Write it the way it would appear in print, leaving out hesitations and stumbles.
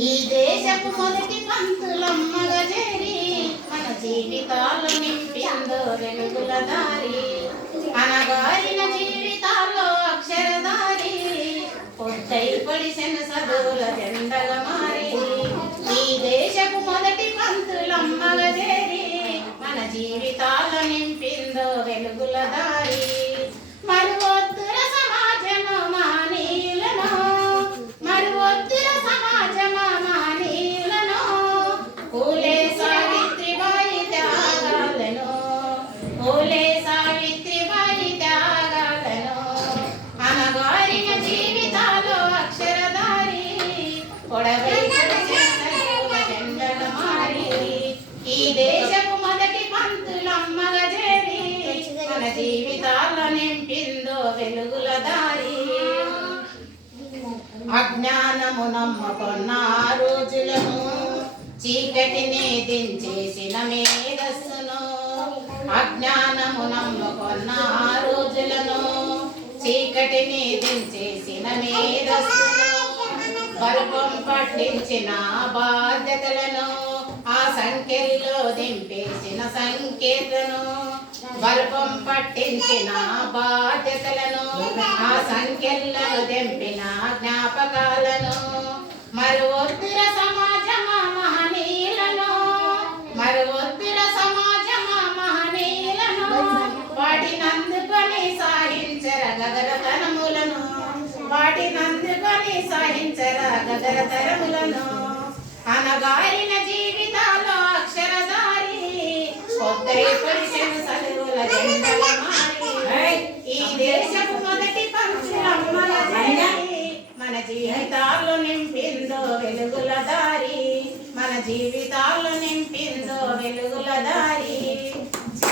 ఈ దేశపు మొదటి పంతులమ్మగా చేరి మన జీవితాలు నింపిందో వెలుగుల దారి అనగారిన జీవితాల్లో అక్షరదారి పొద్దై పొడిసిన చదువుల జెండగా మారి ఈ దేశపు మొదటి పంతులమ్మగా చేరి మన జీవితాలు నింపిందో వెలుగుల దారి మరువొద్దుర సమాజము మానీయులను మరువొద్దుర సమాజము మానీయులను పూలే సావిత్రిబాయి త్యాగాలను పూలే సావిత్రిబాయి త్యాగాలను అనగారిన జీవితాలు అక్షరదారి పొడవై జెండల మారి ఈ దేశపు మొదటి పంతులమ్మగా చేరి మన జీవితాల్లో నింపిందో వెలుగుల దారి అజ్ఞానము నమ్ముకున్న ఆ రోజులను చీకటిని దించేసిన మేధస్సును అజ్ఞానము నమ్ముకున్న ఆ రోజులను చీకటిని దించేసిన మేధస్సును బరుపం పట్టించిన బాధ్యతలను ఆ సంఖ్యల్లో దింపేసిన సంకేతను బల్పం పట్టించిన బాధ్యతలను ఆ సంఖ్యల్లో దింపిన జ్ఞాపకాలను మరువొత్తుర సమాజమా మహనీయులను మరువొత్తుర సమాజమా మహనీయులను వాటినందుకొని సాహించర గగనతనములను వాటినందుకొని సాహించర గగనతరములను అనగారిన జీవితాల్లో అక్షరదారి పొద్దై పొడిసిన చదువుల జెండల మారి ఈ దేశపు మొదటి పంతులమ్మల చేరి మన జీవితాల్లో నింపిందో వెలుగుల దారి మన జీవితాలు